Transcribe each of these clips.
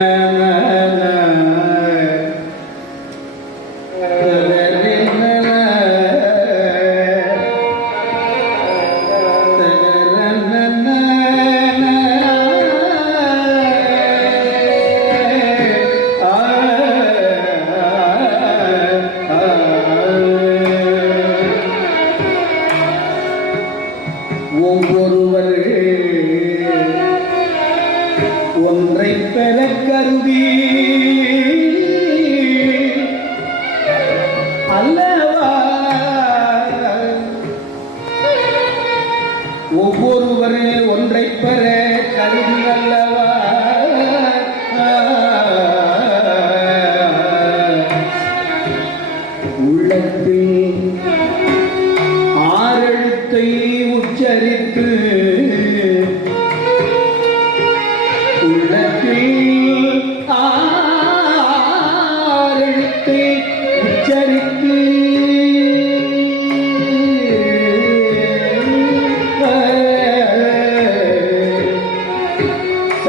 Yeah.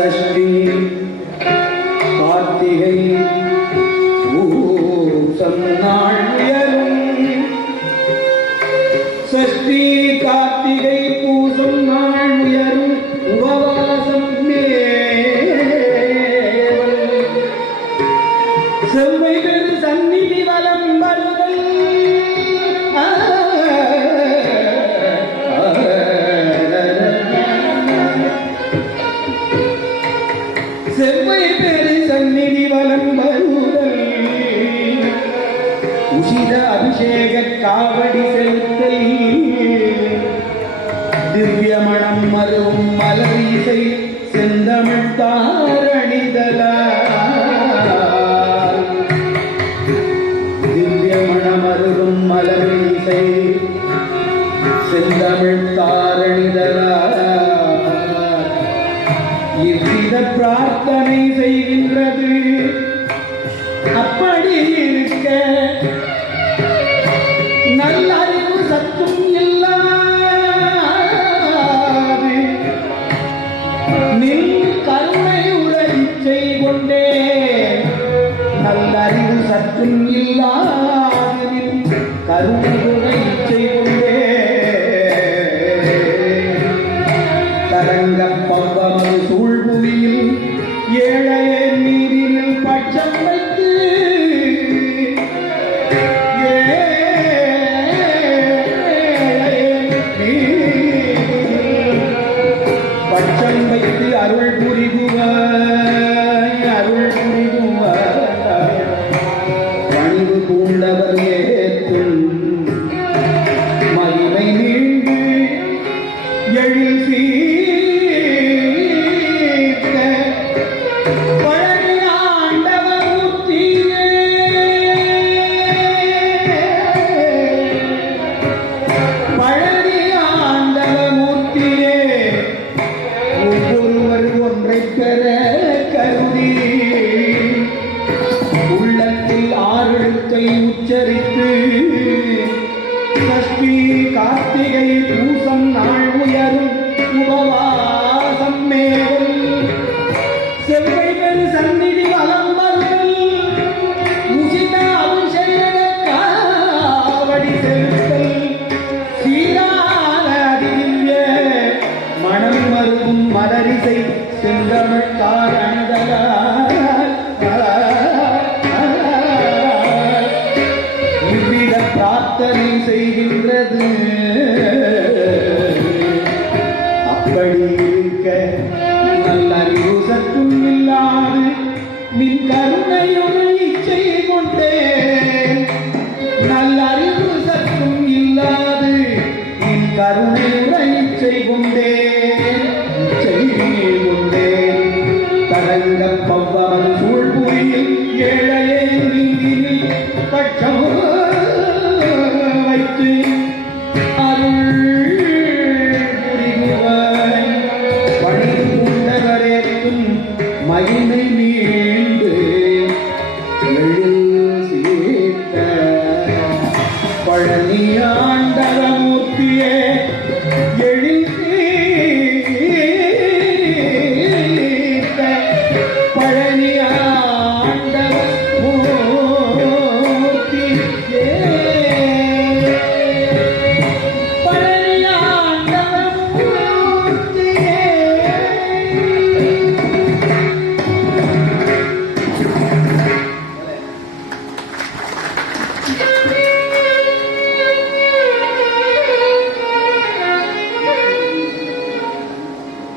Sashti Karthigai பூசம் நாள் உயரும் சஷ்டி கார்த்திகை பூசம் நாள் உயரும் உபவாசம் மேவல் செவ்வை பெரு சந்நிதி வலம் வருதல் செந்தமிழ் தாரணிதலா இவ்வித பிரார்த்தனை செய்கின்றது. அப்படி இருக்க கருணை नगर में வைத்து சஷ்டி கார்த்திகை பூசம் நாள் உயரும் உபவாசம் மேலும். செவ்வாய் பெரு சந்நிதி வலம் வரும் உசித அபிஷேக காவடி செலுத்தல். சீரான திவ்ய மனம் மருகும் மலரிசை செந்தமிழ் பிரார்த்தனை செய்கின்றது. அப்படி இருக்க நல்லறிவு சற்றும் இல்லாது